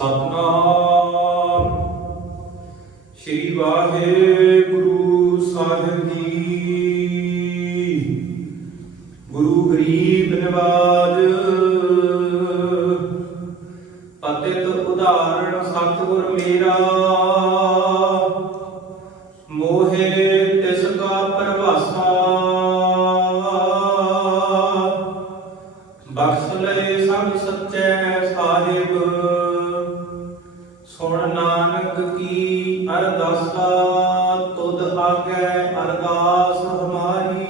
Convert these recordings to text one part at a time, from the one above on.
ਸਤਨਾਮ। ਸ੍ਰੀ ਵਾਹਿਗੁਰੂ ਸਾਹਿਬ ਜੀ। ਗੁਰੂ ਗਰੀਬ ਨਿਵਾਜ। ਪਤਿਤ ਉਦਾਹਰਣ ਸਤਿਗੁਰ ਮੇਰਾ। ਮੋਹਿ ਤਿਸ ਕਾ ਪ੍ਰਭਾਸਾ ਬਖਸ਼ ਲਏ ਸਭ ਸੱਚੇ ਸਾਹਿਬ। ਸੁਣ ਨਾਨਕ ਕੀ ਅਰਦਾਸਾ, ਤੁਧ ਆਗੇ ਅਰਦਾਸ ਹਮਾਰੀ।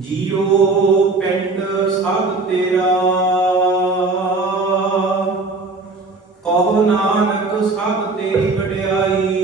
ਜੀਉ ਪਿੰਡ ਸਭ ਤੇਰਾ। ਕਹੋ ਨਾਨਕ ਸਭ ਤੇਰੀ ਵਡਿਆਈ।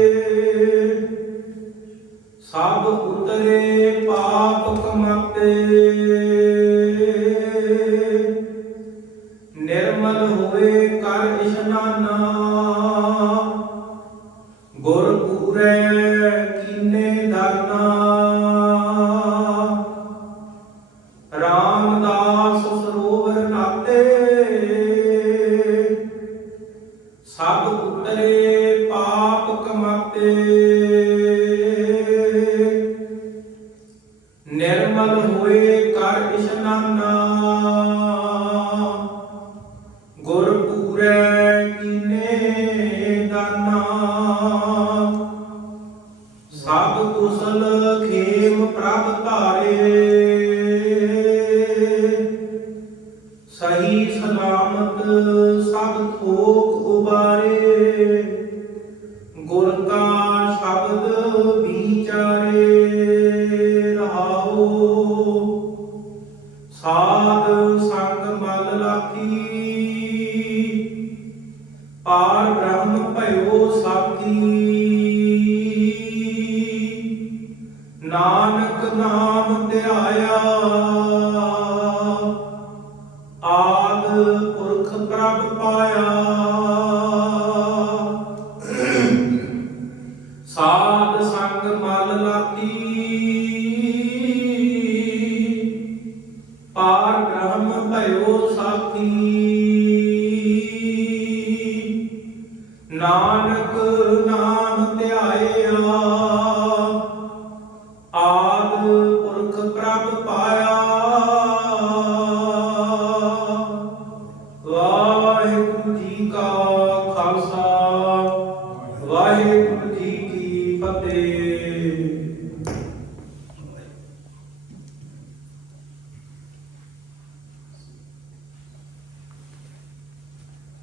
ਨਿਰਮਲ ਹੋਏ ਕਰ ਇਸ਼ਨਾਨਾ। ਗੁਰ ਪੂਰੇ ਕੀਨੇ ਦਾਨਾ ਰਾਮਦਾਸ ਸਰੋਵਰ ਨਾਤੇ। ਸਭ ਉਤਰੇ ਪਾਪ ਕਮਾਤੇ। ਨਿਰਮਲ ਹੋਏ ਕਰ ਇਸ਼ਨਾਨਾ। ਗੁਰ ਪੂਰੇ ਕੀਨੇ ਦਾਨਾ। ਸਭ ਕੁਸਲ ਖੇਮ ਪ੍ਰਭ ਧਾਰੇ। ਸਹੀ ਸਲਾਮਤ ਸਭ ਥੋਕ ਉਬਾਰੇ। ਗੁਰ ਕਾ ਸ਼ਬਦ ਸੰਗ ਲਾਖੀ ਪਾਰ ਬ੍ਰਹਮ ਭਇਓ ਸਾਖੀ ਨਾਨਕ ਨਾਮ ਧਿਆਇਆ। ਆਦ ਪੁਰਖ ਪ੍ਰਭ ਪਾਇਆ। ਸਾਧ ਪਾਰ ਬ੍ਰਹਮ ਭਇਓ ਸਾਖੀ। ਨਾਨਕ ਨਾਮ ਧਿਆਇਆ, ਆਦ ਪੁਰਖ ਪ੍ਰਭ ਪਾਇਆ। ਵਾਹਿਗੁਰੂ ਜੀ ਕਾ ਖਾਲਸਾ।